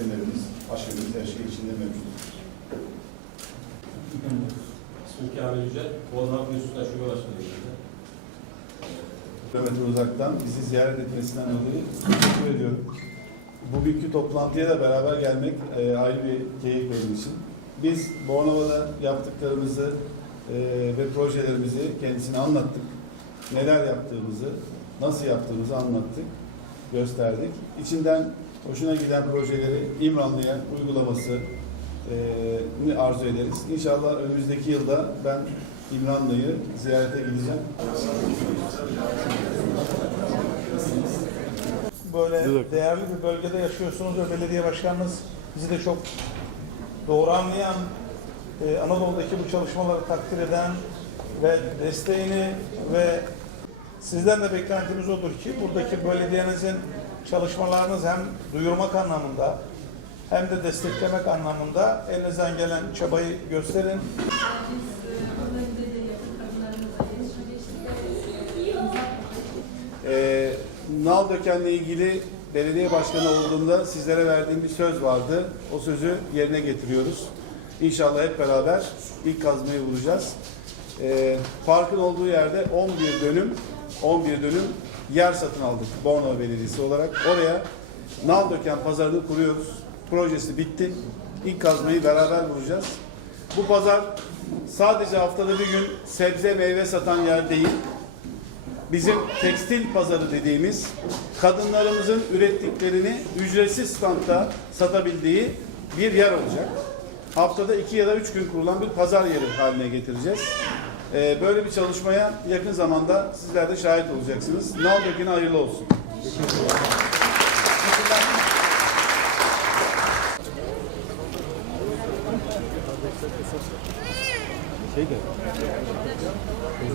konteynerimiz, aşırımız her şey içinde mevcut. İsmim Kamil Yücel, Bozmak Mesut'a Şube Başkanıyım. kilometre uzaktan bizi ziyaret etmesinden dolayı teşekkür ediyorum. Bugünkü toplantıya da beraber gelmek e, ayrı bir keyif benim için. Biz Bornova'da yaptıklarımızı e, ve projelerimizi kendisine anlattık. Neler yaptığımızı, nasıl yaptığımızı anlattık, gösterdik. İçinden hoşuna giden projeleri İmranlı'ya uygulaması e, arzu ederiz. İnşallah önümüzdeki yılda ben İmranlı'yı ziyarete gideceğim. böyle değerli bir bölgede yaşıyorsunuz ve belediye başkanınız bizi de çok doğru anlayan, e, Anadolu'daki bu çalışmaları takdir eden ve desteğini ve sizden de beklentimiz odur ki buradaki belediyenizin çalışmalarınız hem duyurmak anlamında hem de desteklemek anlamında elinizden gelen çabayı gösterin. Ee, Nal Döken'le ilgili belediye başkanı olduğumda sizlere verdiğim bir söz vardı. O sözü yerine getiriyoruz. İnşallah hep beraber ilk kazmayı bulacağız. Ee, parkın olduğu yerde 11 dönüm 11 dönüm yer satın aldık Bornova Belediyesi olarak. Oraya Nal Döken pazarını kuruyoruz. Projesi bitti. İlk kazmayı beraber vuracağız. Bu pazar sadece haftada bir gün sebze meyve satan yer değil, bizim tekstil pazarı dediğimiz kadınlarımızın ürettiklerini ücretsiz standta satabildiği bir yer olacak. Haftada iki ya da üç gün kurulan bir pazar yeri haline getireceğiz. Ee, böyle bir çalışmaya yakın zamanda sizler de şahit olacaksınız. Naldökü'ne hayırlı olsun.